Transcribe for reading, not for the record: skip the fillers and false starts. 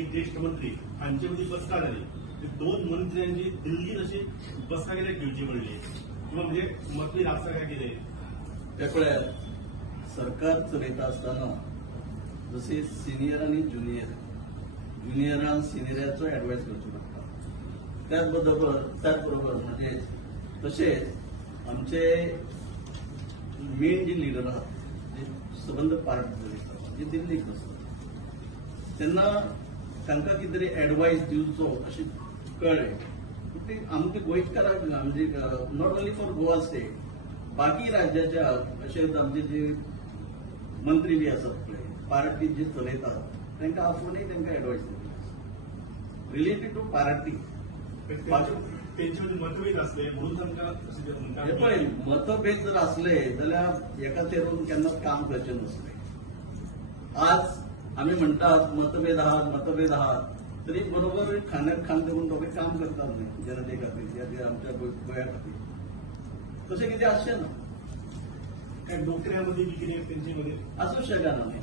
एक ज्येष्ठ मंत्री हांच्यामध्ये बसका झाली. दोन मंत्र्यांची दिल्लीत अशी बसका केल्या घेवची पडली किंवा म्हणजे मतभेद असं काय केले. त्यामुळे सरकार चलयता असताना जसे सिनियर आणि ज्युनियरान सिनियराचो ऍडवायस करचो पडटा. त्याचबरोबर म्हणजे तशेंच आमचे मेन जे लिडर आहात जे सबंद पार्टी जे दिल्लीक आसतात तेन्ना तांकां कितें तरी ऍडवायस दिवचो अशें कळ्ळें. आमकां गोंयकारांक म्हणजे not only for Goa state बाकी राज्याच्या अशेंच आमचे जे मंत्री बी आसात पळय पार्टी जे चलयतात तांकां आफूनय तांकां ऍडवायस दिवची रिलेटेड टू पार्टी. त्यांच्यामध्ये मतभेद असले म्हणून तांकां पळय मतभेद जर असले जाल्यार एका तेरून केन्नाच काम करचें नसलें. आज आमी म्हणटात मतभेद आहात तरी बरोबर खांद्याक खांद धरून दोगे काम करतात न्ही जनते खातीर या आमच्या गोंया खातीर. तशें कितें आसचें ना. काय नोकऱ्यामध्ये बी कितें त्यांच्यामध्ये आसूंक शकना न्ही.